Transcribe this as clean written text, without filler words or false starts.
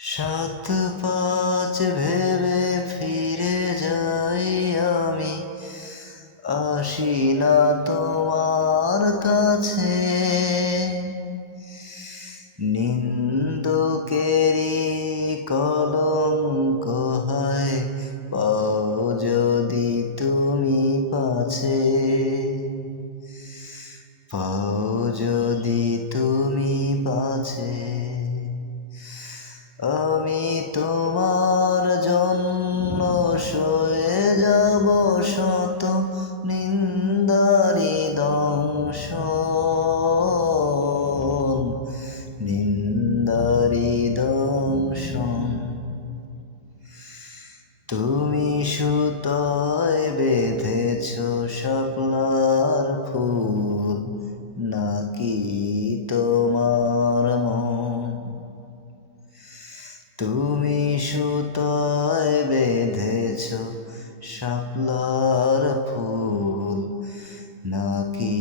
সাত পাঁচ ভেবে ফিরে যাই আমি, আসি না তোমার কাছে। নিন্দুকেরই কলঙ্ক হয়, পাও যদি তুমি পাছে, পাও যদি তুমি পাছে। আমি তোমার জন্য সয়ে যাব শত নিন্দারি দংশন, নিন্দারি দংশন। তুমি সুতোয় বেঁধেছ শাপলার ফুল, নাকি তোমার মন? তুমি সুতোয় বেঁধেছ শাপলার ফুল, নাকি